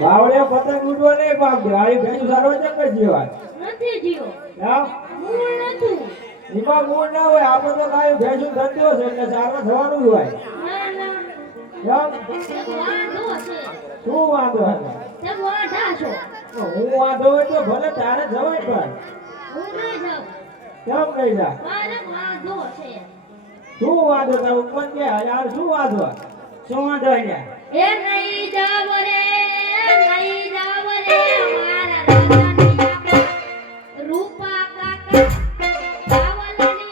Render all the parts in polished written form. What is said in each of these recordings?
બાવળે પતંગ ઉડવા નહીં પાક દે આઈ ભેજુ સારો છે કે જીવા નથી જીવો હા મૂળ નતું એમાં મૂળ ના હોય આપણે તો કાંઈ ભેજુ ધંધો છે એટલે સારવા થવાનું જ હોય ના ના કેમ એક વાંધો છે શું વાંધો હે તે વાંધા છો હું વાંધો હોય તો ભલે તારે જવાય પણ હું નહીં જાઉં કેમ નહીં જા મારે વાંધો છે શું વાંધો તાર ઉપર કે યાર શું વાંધો અહીંયા એ નહીં જાવ રે મારા રાજાની રૂપા કાકા સાવલની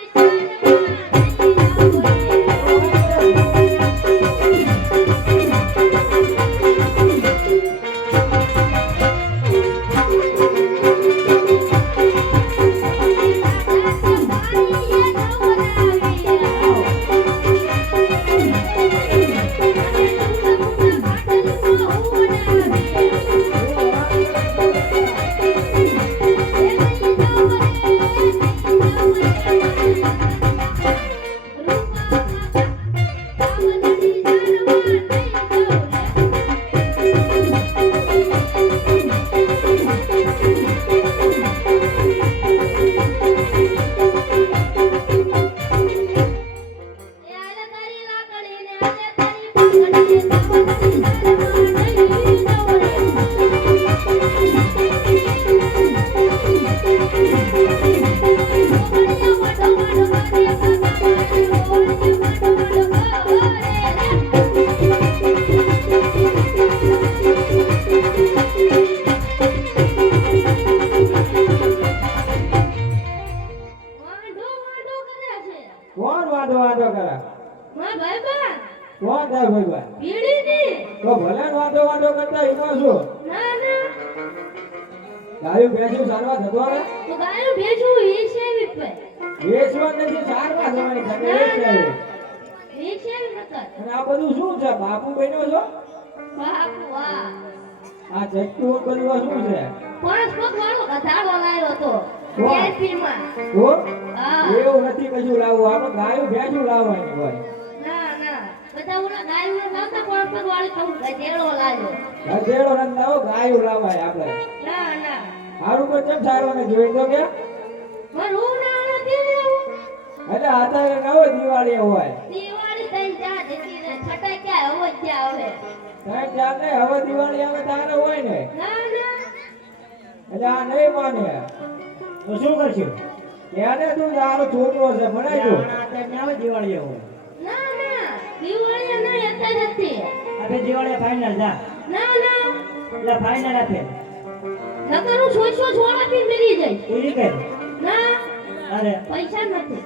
કોણ વાંધો કરે માં ભાઈબા કોણ થાય ભાઈ પીડી ની તો ભલે વાંધો કરતા એમાં શું ના ના ગાયું ભેંસું સારવા થતો ને તો ગાયું ભેજું વીસે વિપે વેચવા નથી સારવા થવાની થતી વીસે નકર અને આ બધું શું છે બાપુ બન્યો છો બાપુ વાહ આ ચક્કુ બધું શું છે 5 પગ વાળો ગધાડો લાવ્યો તો વાહ. એસપી માં હો હા એવું નથી કશું લાવવું આપણે ગાયું ભેંસું લાવવાની હોય ના ના બધા ઓલા ગાયું લાવતા 5 પગ વાળી કહું ગધેડો લાવ્યો ગધેડો નથી લાવો ગાયું લાવાય આપણે ના ના સારું કોઈ ચમ સારવાને જોઈ તો કે મારું ના નથી લેવું એટલે અત્યારે ન હોય દિવાળી હોય દિવાળી થઈ જા જતી ને છટાઈ ક્યાં હવે ક્યાં હવે સાહેબ ચાલે હવે દિવાળી આવે તારે હોય ને ના ના એટલે આ નહીં માને તો શું કરશું એને તું તારો છોકરો છે ભણાય તું આવે દિવાળી હોય ના ના દિવાળી ના અત્યારે નથી આપણે દિવાળી ફાઇનલ જા ના ના એટલે ફાઇનલ આપે નકર હું સોચો છોડા પી મરી જઈશ પૂરી કર ના અરે પૈસા નથી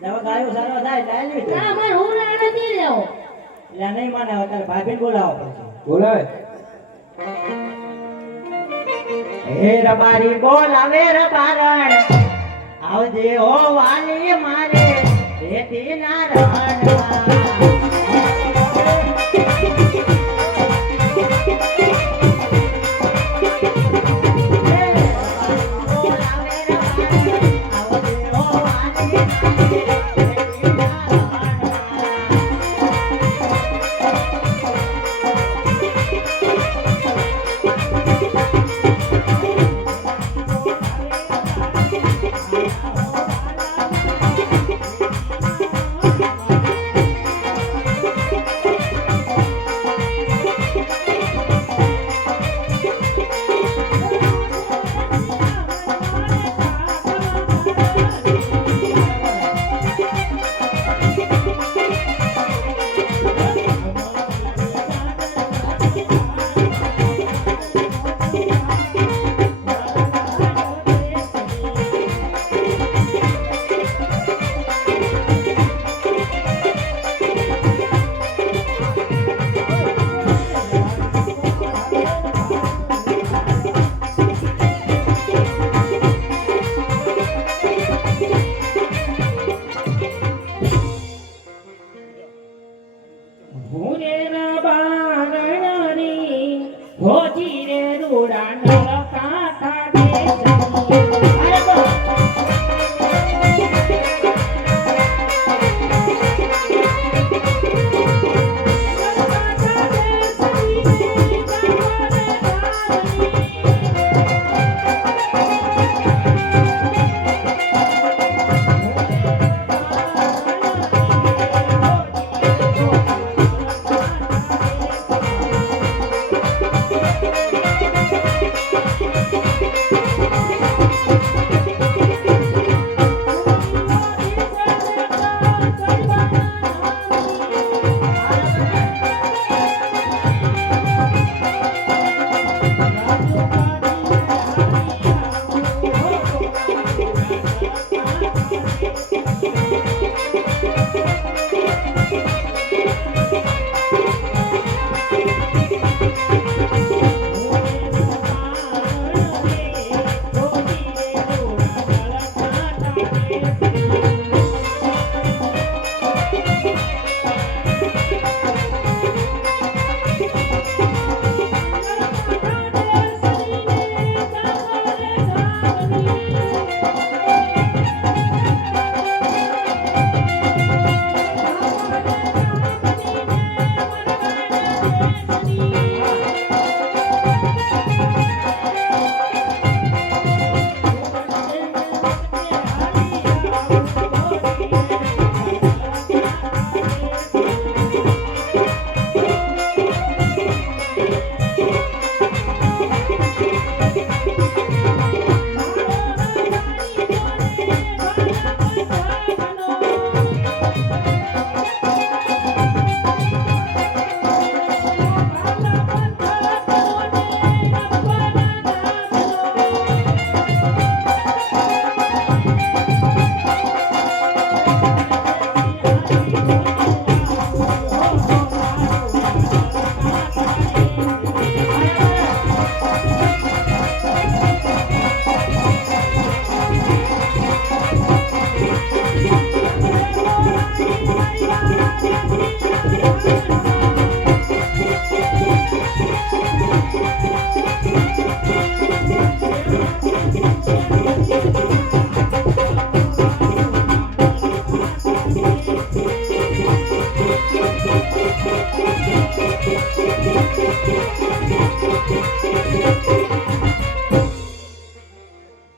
જવા ગાયો સારો થાય ડાયલી ના માર હું ના નથી લેવો એટલે નહીં માને હવે તારે ભાભીને બોલાવો પછી બોલાય હે રબારી બોલાવે રબારણ આવજે હો વાલી મારે રેતી ના રણવા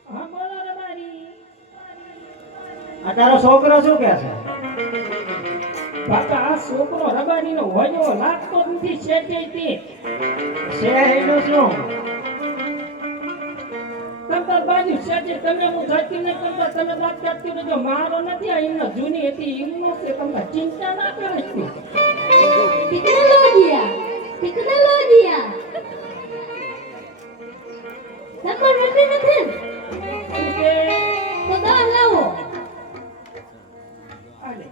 હા બોલો રબારી. આ તારો છોકરો શું કહે છે? બાપા આ છોકરો રબારીનો હોય લાગતો જ નથી શેઠે તે. છે એનું શું? તમતાર બાજુ શેઠે તમે હું જતી ને તમતાર તમે વાત કરતી રહેજો. મારો નથી આ એમનો જૂની હતી એમનો છે. તમે ચિંતા ના કરો છું. ટેકનોલોજીયા ટેકનોલોજીયા નંબર નથી નથી કે તો દવા લાવો આલે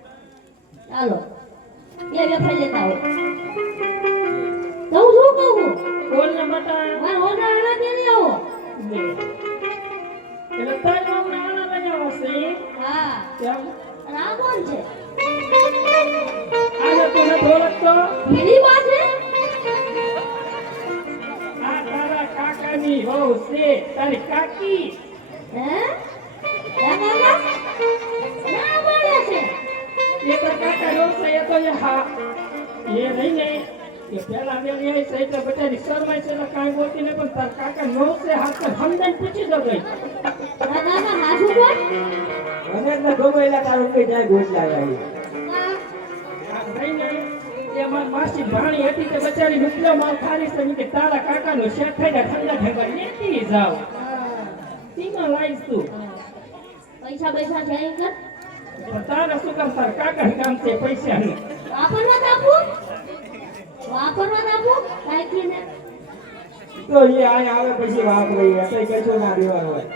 ચાલો બે વેફર લેતા આવો કહું શું કહું બોલ ને બટા. મારા ઓરડા આણા દે આવો લે. એટલે તાર મામા આના લઈ આવશે. હા કેમ? અને આ કોણ છે આને તું નથી ઓળખતો? બીજી પાસે આ તારા કાકાની વહુ છે. તારી કાકી. હે દાદા ના બોલે છે એ તો કાકા વહુ છે. એ તો એ હા એ નહીં ને એ પેલા વેલી આવી છે એટલે બધાની શરમાય છે એટલે કાંઈ બોલતી નહીં. પણ તાર કાકા વહુ છે હાથ તો સમજાઈને પૂછી દો ગઈ. દાદા ના હાજુ કોણ મને એટલે ગમેલા તારું કઈ જાય ગોચલા આવી. નહીં ને એ મારી માસી ભાણી હતી તે બચારી રૂપિયો માલ ખાલી છે. કે તારા કાકાનો શેઠ થઈને ઠંડા ઠંડા લેતી જાવ. તીમાં લાવીશ તું. પૈસા પૈસા છે ઈ કર પણ તારે શું કામ તાર કાકા કામ છે પૈસાનું? વાપરવા આપું કાંઈ ને તો એ આય આવે પછી વાપરી એટલે કશું ના દેવાનું હોય.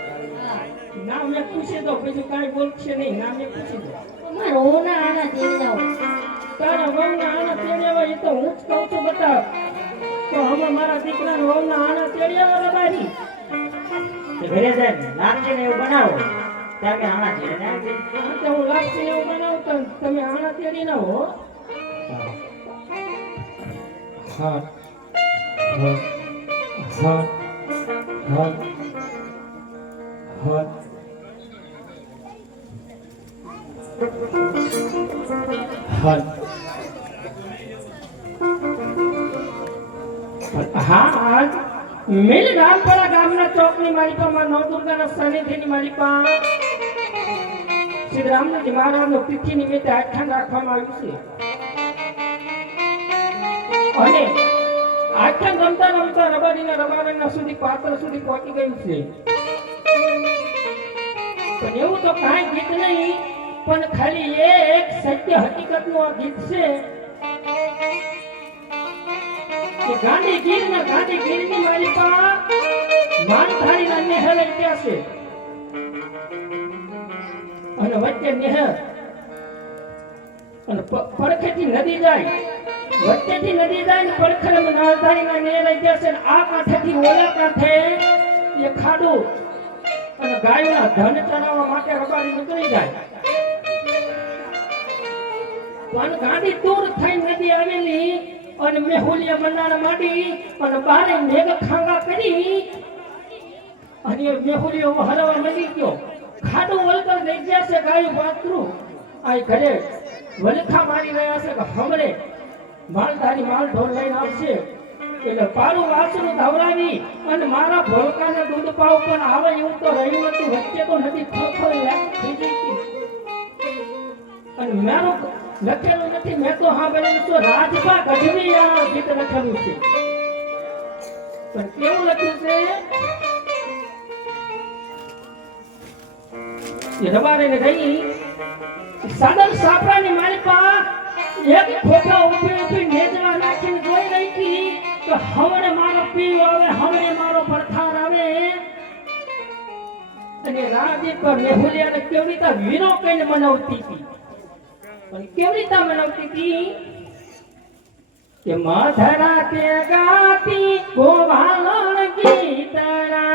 નામ એક પૂછી દો બીજું કાંઈ બોલશે નહીં. નામ એક પૂછી દો. મારો ઓના આના દે જાઓ તારા વહુના આના તેડ્યા એ તો હું જ કહું છું બતાવ. તો હમણાં મારા દીકરાના વહુના આના તેડ્યા રબારી. તો ઘરે જઈને નાખી ને એવું બનાવો ત્યાં કે આણા છે ને આપી. તો હું લાપસી એવું બનાવતો ને તમે આના તેડી ના હો. હા હા હા હા હા હા મિલ રામપરા ગામના ચોકની માલિકામાં નવદુર્ગાના સાનિધ્યની માલિકા શ્રી રામજી મહારાજનો તિથિ નિમિત્તે આખ્યાન રાખવામાં આવ્યું છે. અને આખ્યાન રમતા રમતા રબારીના સુધી પાત્ર સુધી પહોંચી ગયું છે. પણ એવું તો કાંઈ ગીત નહીં, પણ ખાલી એક સત્ય હકીકતનું આ ગીત છે કે ગાંધીગીરની માલિકા માનધારીના નહેર ત્યાં છે. અને વચ્ચે નહેર અને પડખેથી નદી જાય, વચ્ચેથી નદી જાય ને પડખેમાં માનધારીના નહેર ત્યાં છે. આ કાંઠેથી ઓલા કાંઠે એ ખાડું અને ગાયોના ધન ચરાવવા માટે રબારી નીકળી જાય. પણ ગાડી દૂર થઈને નદી આવેલી અને મેહુલિયા મંડાણ માંડી અને બારે મેઘ ખાંગા કરી અને મેહુલિયો હરવા મળી ગયો. ખાડું વલકર લઈ ગયા છે ગાયું પાત્રું. આ ઘરે વલખા મારી રહ્યા છે કે હમણે માલધારી માલ ઢોર લઈને આવશે એટલે પારું વાસણું ધવરાવી અને મારા ભોલકાને દૂધ પાવ પણ આવે એવું તો રહ્યું નથી. વચ્ચે તો નદી ખોખો થઈ ગઈ હતી. અને મારું લખેલું નથી, મેં તો સાંભળેલું તો રાજભા ગઢવી આ ગીત લખેલું છે. પણ કેવું લખ્યું છે એ રબારે રહી સાદર સાપરાની માલિકા એક ખોખા ઊભી નેજવા નાખીને જોઈ રહી હતી કે હવણે મારો પીવ આવે, હવણે મારો પડથાર આવે. અને રાજી પર મેહુલિયાને કેવી રીતે વીરો કઈને મનાવતી હતી. પણ કેવી રીતે મનાવતી હતી કે મધરા તે ગાતી ગોવાલણ ગીતરા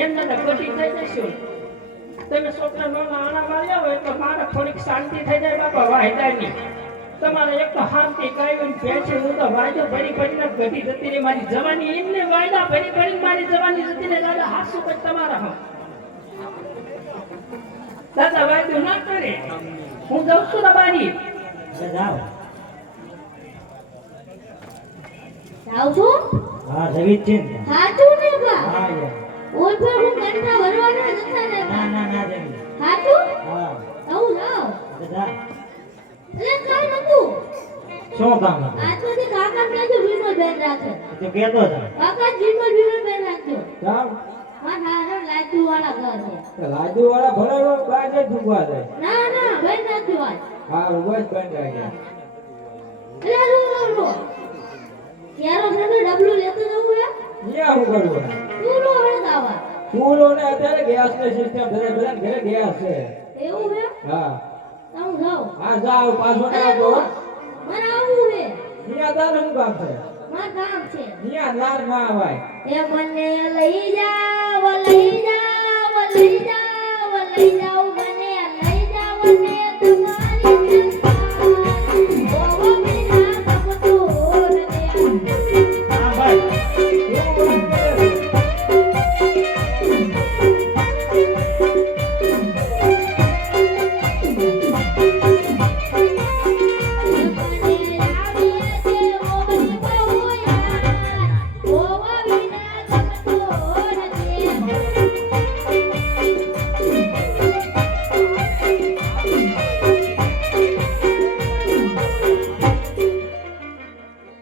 એમ દાદા ગટી થઈ જશો તમે છોકરા નાના આણા માર્યા હોય તો મારે થોડીક શાંતિ થઈ જાય બાપા વાયદાની તમારે એક તો શાંતિ કાયમ પેછી હું તો વાયદો ભરી ભરીને ઘટી જતી રહી મારી જવાની એમને વાયદા ભરી ભરી મારી જવાની જતી રહી દાદા હાસુ પછી તમારા હમ દાદા વાયદો ના કરે હું જાઉં છું ને બારી જાઓ જાવ છું હા જવી જ છે ને. હાચું ને બા હા યાર. ઓલ પર હું કંટા ભરવાના જતા ને ના ના ના જવી હાચું હા આવું જાવ જા એટલે કાઈ નતું શું કામ હતું? આજ સુધી કાકા ને જો વિનો બેન રાખે તો કહેતો હતો કાકા વિનો બેન રાખજો જામ હા હા લાજુ વાળા ઘર છે લાજુ વાળા ભરાવો બાજે ઠુકવા દે ના ના બેન રાખજો આજ હા બસ બંધ રાખ્યા એટલે રો યારો સાથે ડબલું લેતો જવું હે ન્યા હું કરું તું નો હળગાવા ફૂલો ને અત્યારે ગેસ ની સિસ્ટમ ધરે બધા ઘરે ગેસ છે એવું હે હા હું જાઉં હા જાવ પાછો ના આવતો મને આવું હે ન્યા તાર શું કામ છે માર કામ છે ન્યા નાર માં આવાય એ મને લઈ જાવ લઈ જાવ લઈ જાવ લઈ જાવ મને લઈ જાવ ને તમારી જનતા ઓવો વિના તપતો રે હા ભાઈ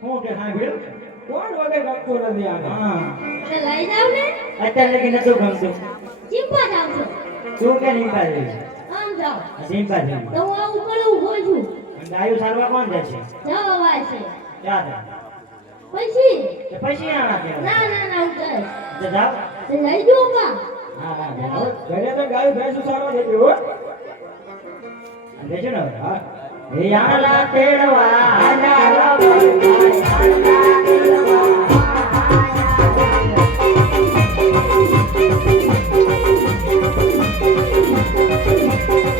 હું કે હા ભીડ કોણ વગર ગમતું નથી આને હા લઈ જાવ ને અત્યારે લગી નતું ગમતું ચીપા જાવ છો શું કે નિંબા જેવી આમ જાવ નિંબા જેવી તો હું આવું કરું હોય છું ગાયું સારવા કોણ જશે જાવ અવાજ છે યાદ પછી કે પછી આણા કે ના ના ના હું કર તો જાવ તે લઈ જાવ કા હા હા જાવ ઘરે તો ગાયું ભેંસું સારવા જતી હો બેજો ને હા એ આલા તેડવા આલા ભાઈ આલા તેડવા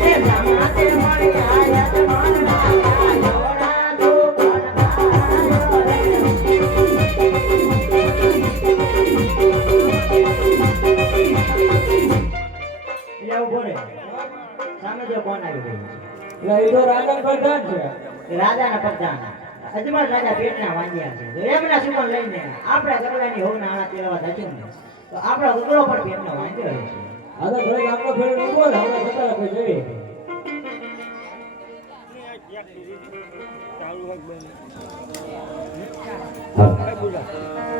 એ જમાતે મળી આયા તે મારા જોડા દો એટલે ઉભો રે સામે જો કોણ આવી ગયું છે એટલે એ તો રાજા પ્રધાન છે રાજાના પ્રધાન અજમલ રાજા પેટના વાંજ્યા છે તો એમના સુમન લઈને આપણા ગગલાની હોના આણા તેલવા થશું ને તો આપણો ગગલો પણ પેટનો વાંજ્યો છે આ તો ઘરે ગામનો ફેર ઉભો ને આપણે જતા રાખે જઈએ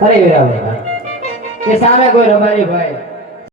અરે વીરાભાઈ કે સામે કોઈ રબારી ભાઈ